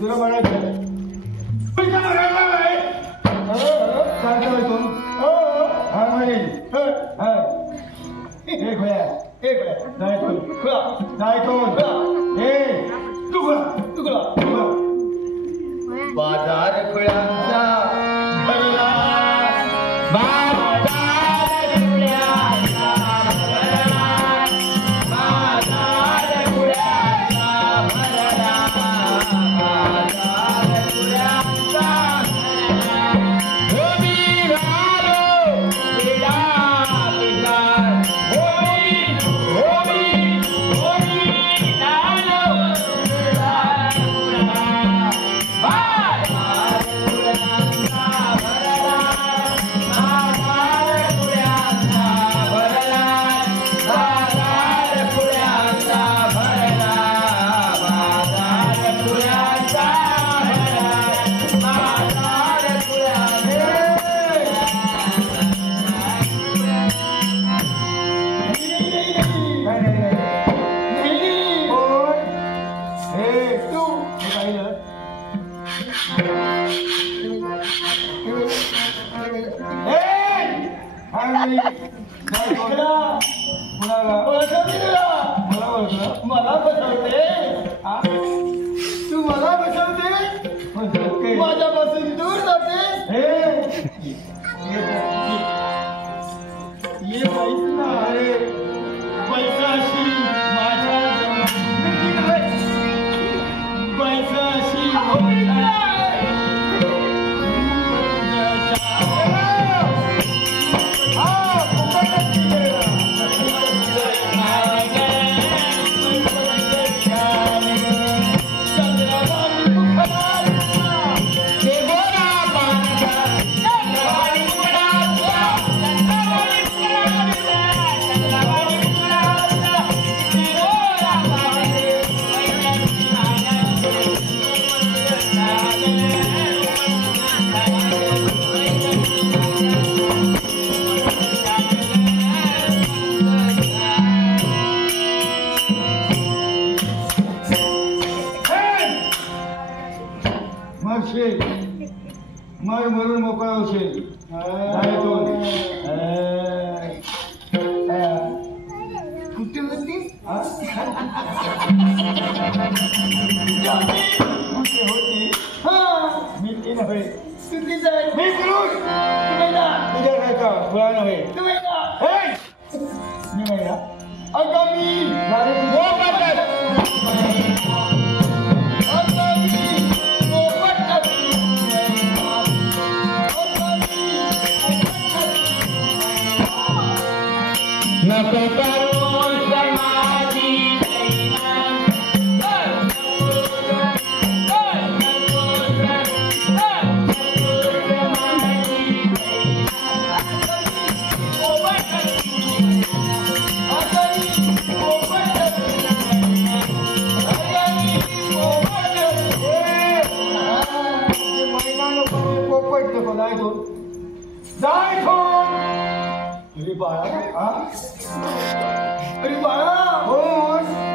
तुला म्हणायचं बाजार खुळ्यांचा भरला बाजार खुळ्यांचा भरला बाजार खुळ्यांचा भरला बाजार खुळ्यांचा होमी रालो पिला पिकार होमी होमी होमी रालो मला बसवते तू मला बसवते माझ्यापासून दूर जाते ये पैसा अरे पैसाशी माझ्या पैसाशी मग मरून मोकळा होशील कुठे होतीस कुठे होती मी ती नव्हे चुकीच आहे मी पुरुष तुझ्या खायचा फुळा नव्हे तुम्ही मी महिला अगं मी अरे बाळा